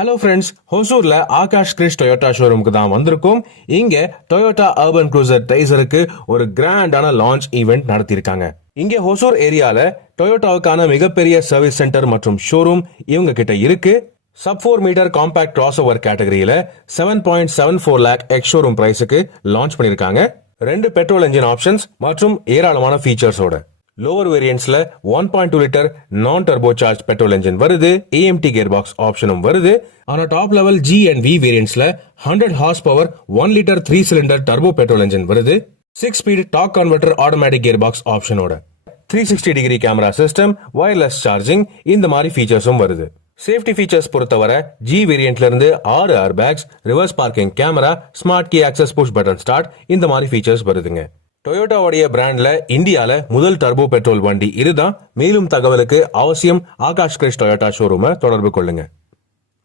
Hello friends, ஹொசூர்ல Akash Krish Toyota ஷோரூமுக்கு தான் வந்திருக்கோம். இங்க டொயோட்டா அர்பன் க்ரூசர் டைசருக்கு ஒரு கிராண்டான லான்ச் ஈவெண்ட் நடத்தியிருக்காங்க. இங்க ஹொசூர் ஏரியால டொயோட்டாவுக்கான மிகப்பெரிய சர்வீஸ் சென்டர் மற்றும் ஷோரூம் இவங்க கிட்ட இருக்கு. Sub 4 meter compact crossover கேட்டகரியில 7.74 lakh எக்ஸ் ஷோரூம் பிரைஸுக்கு லான்ச் பண்ணிருக்காங்க. 2 பெட்ரோல் என்ஜின் ஆப்ஷன்ஸ் மற்றும் ஏராளமான ஃபீச்சர்ஸோட லோவர் வேரியன்ட்ஸ்ல 1.2 litre non turbo charge petrol engine வருது. AMT கியர் பாக்ஸ் ஆப்ஷனும் வருது. ஆனா top level G and V வேரியன்ட்ஸ்ல 100 horse power 1 litre 3 cylinder turbo petrol engine வருது. 6 speed torque converter automatic gear box ஆப்ஷனோட 360 degree camera system, wireless charging, இந்த மாதிரி ஃபீச்சர்ஸும் வருது. சேஃப்டி ஃபீச்சர்ஸ் பொறுத்தவரை G வேரியன்ட்ல இருந்து 6 air bags, reverse parking camera, smart key access, push button start, இந்த மாதிரி ஃபீச்சர்ஸ் வருதுங்க. டொயோட்டாவுடைய பிராண்ட்ல இந்தியால முதல் டர்போ பெட்ரோல் வண்டி இதுதான். மேலும் தகவலுக்கு அவசியம் ஆகாஷ் கிரிஷ் டொயோட்டா ஷோரூமை தொடர்பு கொள்ளுங்க.